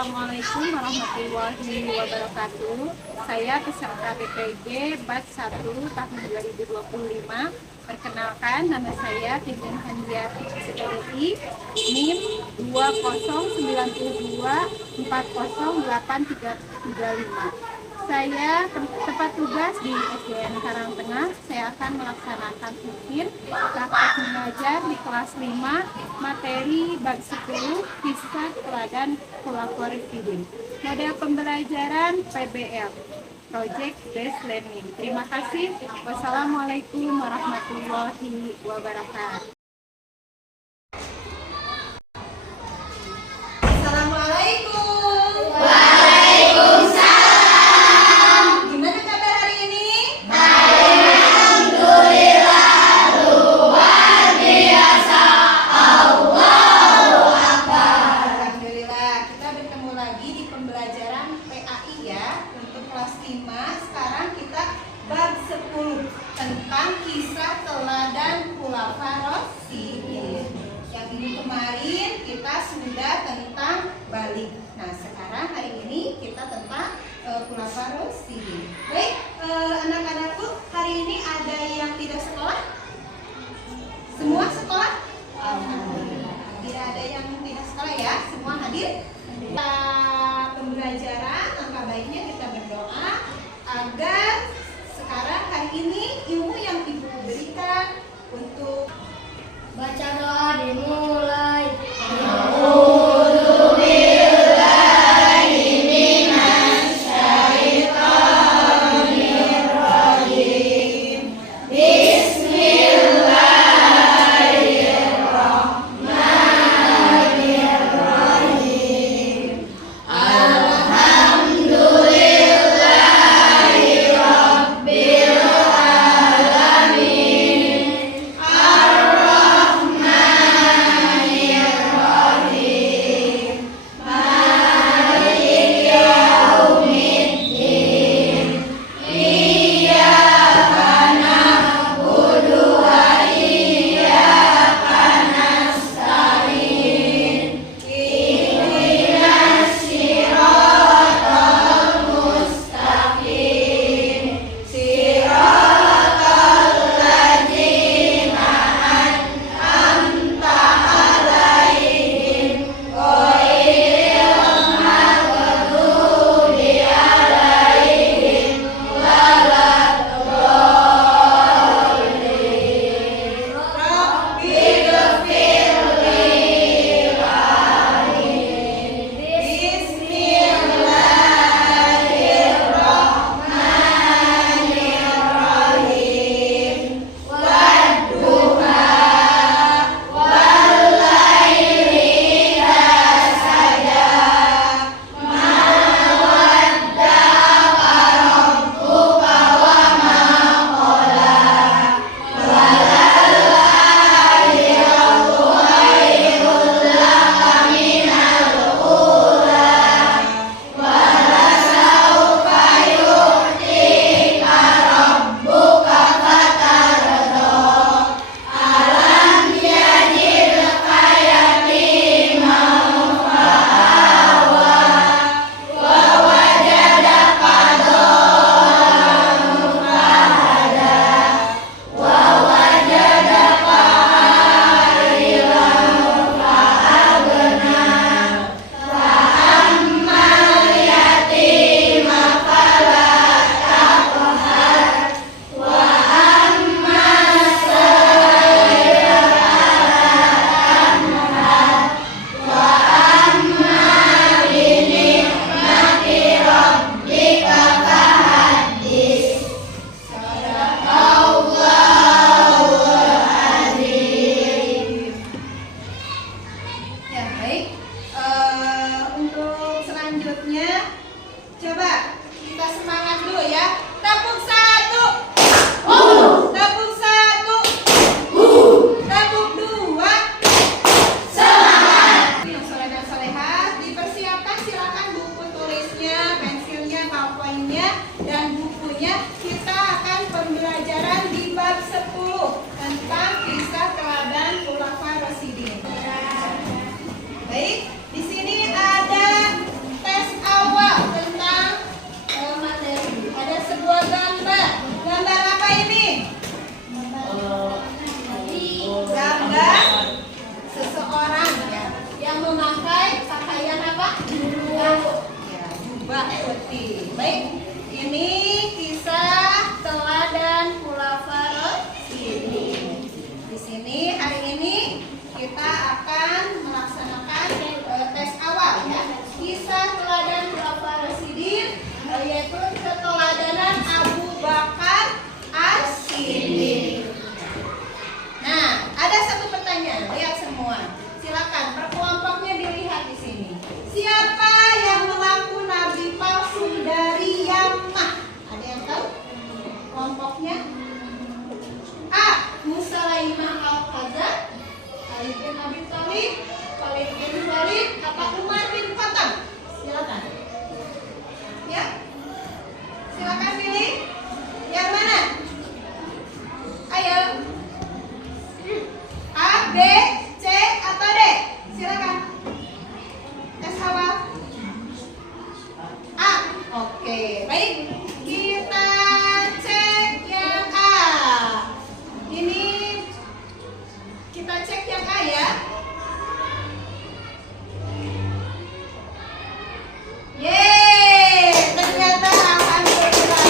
Assalamualaikum warahmatullahi wabarakatuh. Saya peserta BPJ Batch 1 tahun 2025. Perkenalkan, nama saya Tijen Handiati SPLI, NIM 209240835. Saya tempat tugas di SDN Karangtengah. Saya akan melaksanakan UKIR praktek mengajar di kelas 5 materi bab 10 kisah teladan kolaborasi reading. Model pembelajaran PBL, Project Based Learning. Terima kasih. Wassalamualaikum warahmatullahi wabarakatuh. Sekarang kita bab 10 tentang kisah teladan khulafaur rasyidin. Yang ini kemarin kita sudah tentang balik. Nah, sekarang hari ini kita tentang khulafaur rasyidin. Baik, anak-anakku, hari ini ada yang tidak sekolah? Semua sekolah? Alhamdulillah. Tidak ada yang tidak sekolah ya? Semua hadir? Pembelajaran, langkah baiknya kita berdoa agar sekarang hari ini ilmu yang Ibu berikan untuk baca doa dimulai. Coba kita semangat dulu ya. Tepuk satu. Tepuk satu. Tepuk dua. Semangat. Yang soleh dan solehah dipersiapkan, silakan buku tulisnya, pensilnya, ballpointnya, dan bukunya. Kita akan pembelajaran di bab 10 tentang kisah teladan khulafaur rasyidin. Baik, di sini ada apa? Ya, jubah putih. Baik, ini kisah teladan Khulafaur Rasyidin. Di sini hari ini kita akan melaksanakan tes awal ya. Kisah teladan Khulafaur Rasyidin yaitu keteladanan Abu Bakar As-Siddiq. Nah, ada satu pertanyaan, lihat semua. Silakan perkelompoknya dilihat di sini. Siapa yang mengaku nabi palsu dari Yaman? Ada yang tahu? Kelompoknya? A. Musailimah al-Kadzdzab, Ali bin Abi Thalib, Khalid bin Walid, apa Umar bin Khattab? Silakan. Ya, silakan pilih. Yang mana? Ayo. A, B, C, atau D? Silakan. Tes awal. A. Oke, baik. Kita cek yang A. Ini kita cek yang A ya. Yeay, ternyata alhamdulillah.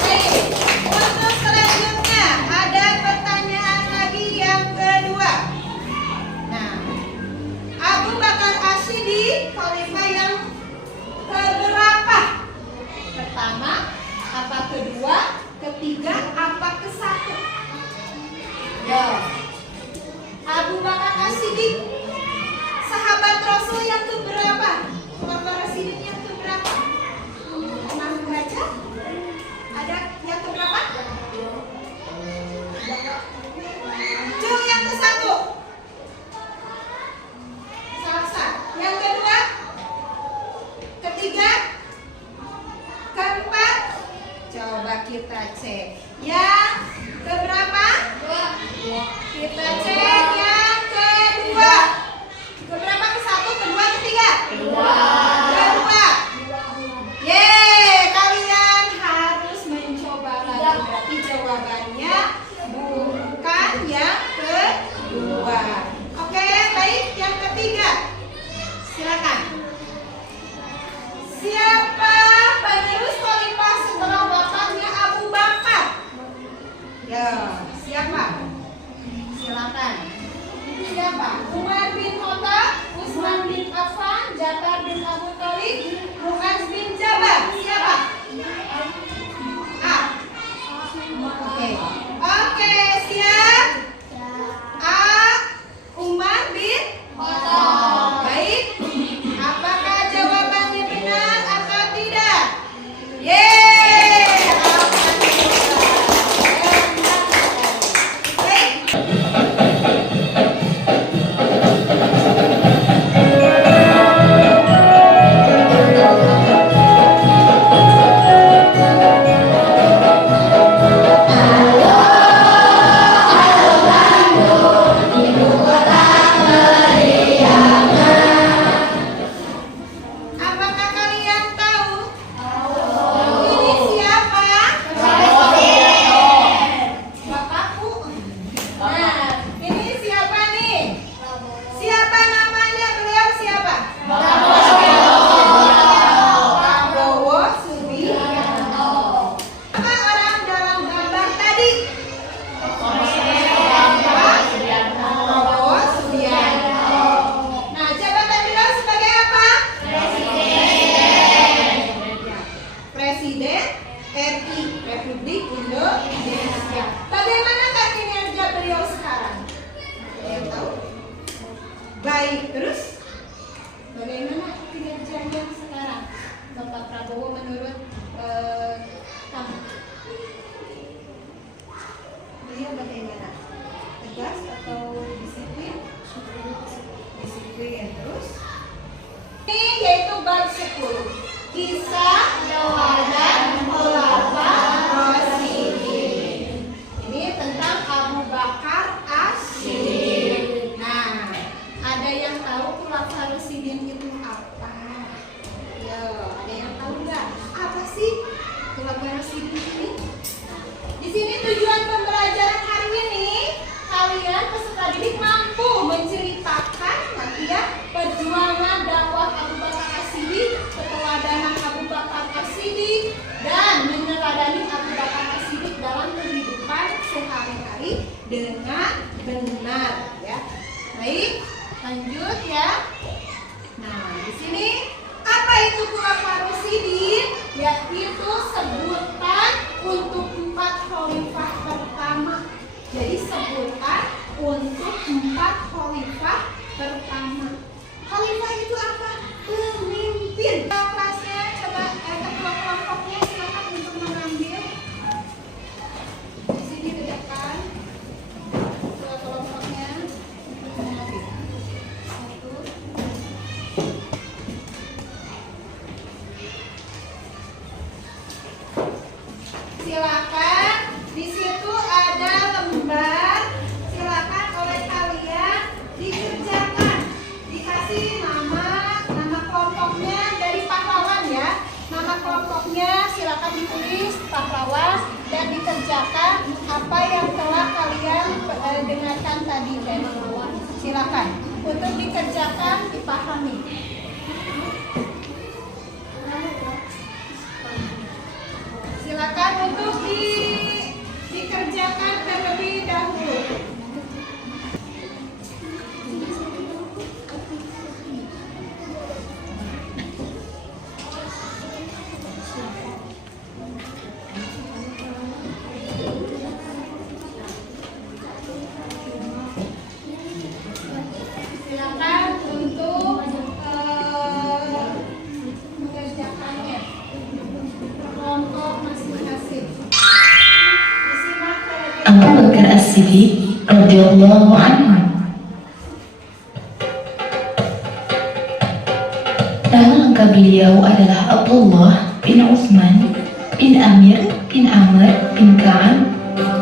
Baik, untuk selanjutnya ada pertanyaan lagi yang kedua. Nah, Abu Bakar As-Siddiq khalifah yang keberapa? Pertama, apa kedua, ketiga, apa kesatu? Ya. Abu Bakar As-Siddiq sahabat Rasul yang keberapa? Khulafaur Rasyidin yang keberapa? Pernah membaca? Ada yang keberapa? Cung yang ke satu. Salsa. Yang kedua? Ketiga? Keempat? Coba kita cek. Yang keberapa? Kita cek yang kedua. Keberapa? Ke satu, kedua, ketiga? Kedua. Yeay, kalian harus mencoba lagi. Berarti jawabannya bukan yang kedua. Oke, baik. Yang ketiga, silakan. Siapa penerus khalifah setelah wafatnya Abu Bakar? Ya, siapa? Silakan. Siapa? Umar bin Khattab, Utsman bin Affan, Ja'far bin Abu Thalib, Mu'adz bin Jabal. Siapa? A. Oke, siap? A. Umar bin Khattab. Baik. Apakah jawabannya benar atau tidak? Yeay! Baik. Apakah kalian tahu? Ini siapa? Bapakku. Nah, ini siapa nih? Siapa namanya beliau siapa? Prabowo Subianto. Apa orang dalam gambar tadi? Prabowo Subianto. Nah, jabatan beliau sebagai apa? Presiden RI Republik Indonesia. Bagaimanakah kinerja beliau sekarang? Ada yang tahu? Baik, terus bagaimana kinerjanya sekarang, Bapak Prabowo menurut kamu? Beliau bagaimana? Tegas atau disiplin? Disiplin. Terus? Ini yaitu bab 10. Kisah teladan Khulafaur Rasyidin. Ini tentang Abu Bakar As-Siddiq. Nah, ada yang tahu Khulafaur Rasyidin itu apa? Yo, ada yang tahu nggak? Apa sih Khulafaur Rasyidin ini? Di sini tujuan pembelajaran hari ini, kalian peserta didik mampu menceritakan nanti ya perjuangan mengerjakan apa yang telah kalian dengarkan tadi dari bawah. Silakan untuk dikerjakan, dipahami. Silakan untuk dikerjakan terlebih dahulu. Silakan untuk mengerjakannya kelompok masing-masing. Disimak terlebih Abu Bakar As-Siddiq radhiyallahu anhu. Nama lengkap beliau adalah Abdullah bin Utsman bin Amir bin Amr bin Ka'ab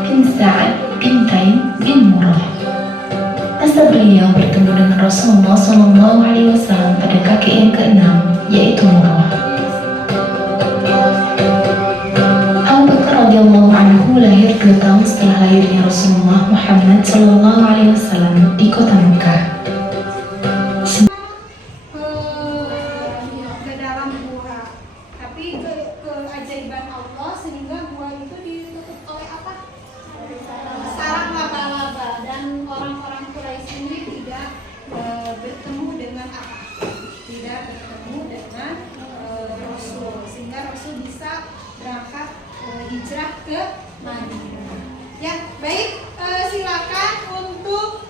bin Sa'ad bin Taim bin Murrah. Masa beliau bertemu dengan Rasulullah SAW pada kakek yang keenam, yaitu Murrah. Abu Bakar radhiyallahu anhu lahir 2 tahun setelah lahirnya Rasulullah Muhammad SAW di kota Mekah. ke dalam gua. Tapi keajaiban Allah sehingga gua itu ditutup oleh apa? Sarang laba-laba, dan orang-orang Quraisy ini tidak bertemu dengan apa? Tidak bertemu dengan Rasul, sehingga Rasul bisa berangkat hijrah ke Madinah. Ya, baik, silakan untuk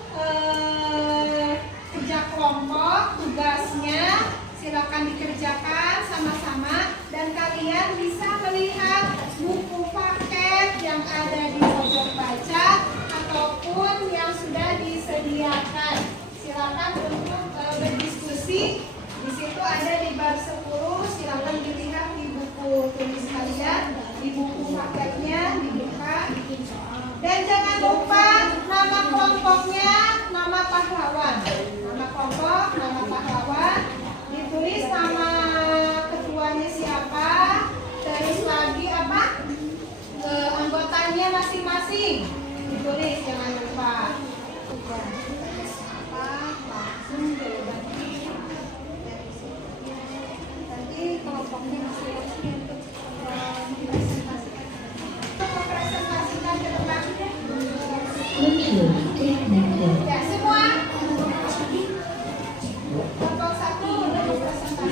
kerja kelompok, tugasnya silakan dikerjakan sama-sama, dan kalian bisa melihat buku paket yang ada di pojok baca ataupun yang sudah disediakan. Silakan untuk berdiskusi. Di situ ada di bab 10, silakan dilihat di buku tulis kalian, di buku paketnya dibuka. Dan jangan lupa nama kelompoknya, nama pahlawan. Nama kelompok, nama pahlawan, ditulis nama ketuanya siapa, terus lagi apa, anggotanya masing-masing, ditulis, jangan lupa. Langsung jawaban. Nanti kelompoknya masing-masing untuk presentasikan. Presentasikan ke depan. Ya, semua. Kelompok 1 udah dipresentasikan.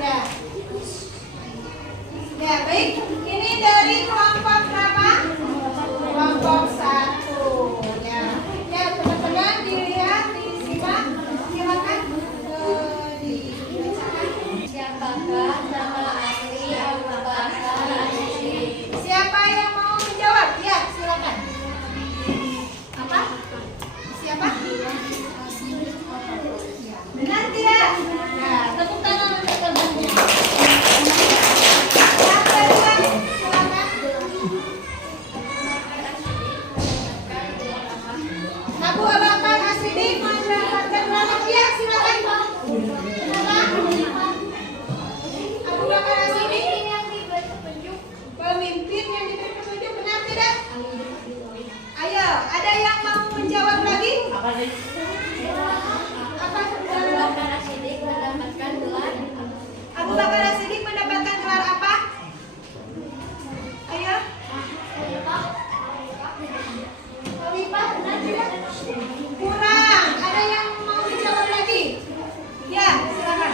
Ya. Ya, baik. Ini dari kelompok berapa? Kelompok 1. Ya. Ya, teman-teman dilihat, disimak. Silakan dibacakan. Siapakah nama asli Abu Bakar As-Siddiq? Siapa yang mau menjawab? Ya, silakan. Apa? Siapa? Benar tidak? Ya, tepuk tangan untuk temannya. Yang kedua, silakan. Abu Bakar As-Siddiq mendapatkan berapa? Ya, silakan. Kenapa? Abu Bakar As-Siddiq pemimpin yang diberi petunjuk, benar tidak? Ayo, ada yang mau menjawab lagi? Apa? Abu Bakar As-Siddiq mendapatkan gelar Abu Bakar As-Siddiq mendapatkan gelar apa? Ayo. Khalifah, benar tidak? Kurang. Ada yang mau menjawab lagi? Ya, silakan.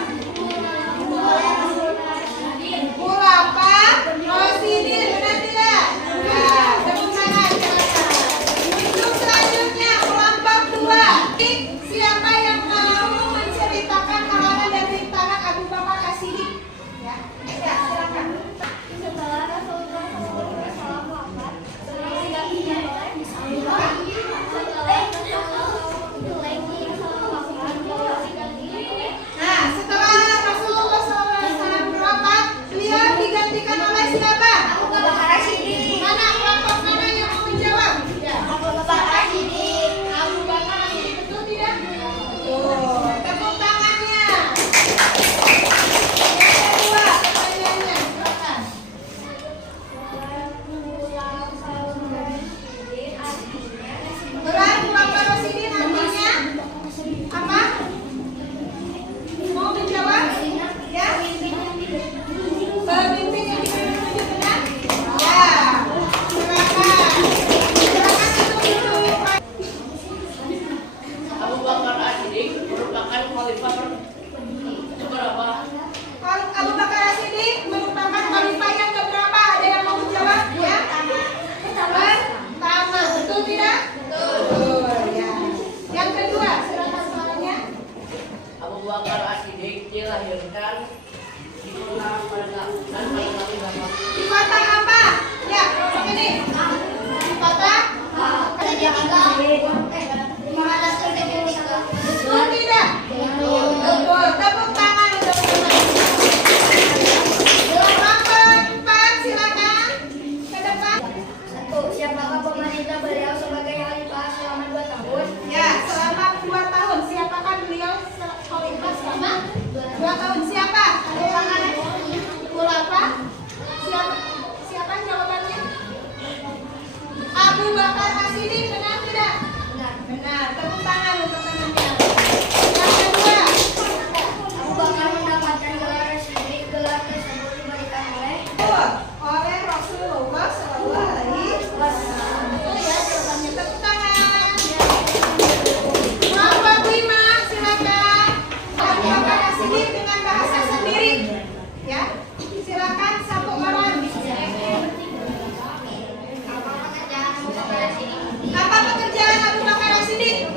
Khulafa Rasyidin, benar tidak? Nah, tepuk tangan, silakan. Untuk selanjutnya kelompok 2. Siapa yang mau menceritakan halangan dan rintangan Abu Bakar As-Siddiq? Abu Bakar As-Siddiq, benar tidak? Benar. Tepuk tangan untuk temannya. Yang kedua, Abu Bakar mendapatkan gelar Siddiq. Gelar tersebut diberikan oleh Rasulullah SAW. Betul ya jawabannya. Tepuk tangan. Kelompok 5, silakan. Abu Bakar As-Siddiq dengan bahasa sendiri. Ya, silakan satu orang. Apa pekerjaan Abu Bakar As-Siddiq?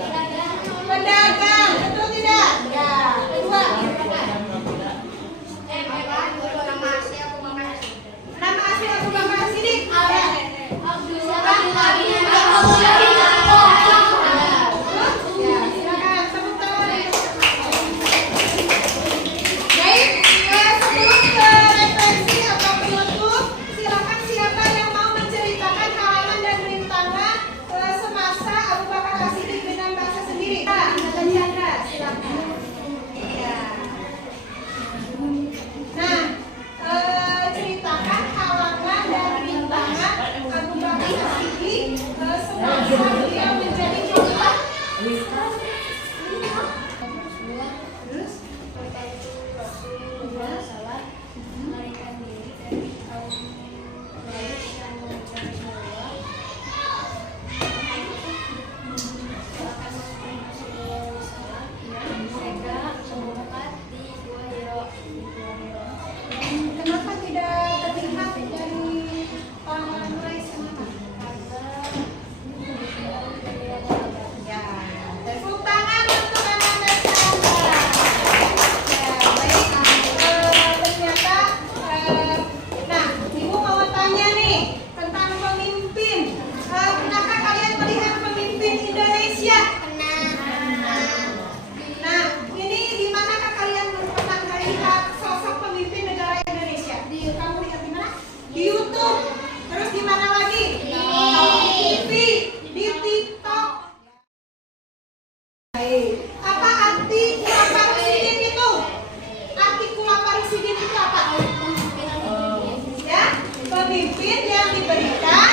Pedagang, betul tidak? Ya. Kedua, nama asli Abu Bakar As-Siddiq? Ya. Ya, silakan tepuk tangan. Baik, sebelum ke refleksi atau penutup, silakan siapa yang mau menceritakan halangan dan rintangan semasa Abu Bakar As-Siddiq dengan bahasa sendiri. Kata Chandra, silakan. Ya. Nah, ceritakan halangan dan rintangan Abu Bakar As-Siddiq semasa beliau menjadi khalifah. Terus? Kenapa tidak terlihat dari orang-orang Quraisy? Ya, tepuk tangan untuk anak Chandra. Ya, baik. Ternyata, nah, Ibu mau tanya nih tentang pemimpin. Pernahkah kalian melihat pemimpin Indonesia? Nah, ini di manakah kalian pernah melihat sosok pemimpin negara Indonesia? Kamu lihat di mana? Di YouTube. Terus di mana lagi? Di TV, di TikTok. Baik. Apa arti Khulafaur Rasyidin itu? Arti Khulafaur Rasyidin itu apa? Ya, pemimpin yang diberikan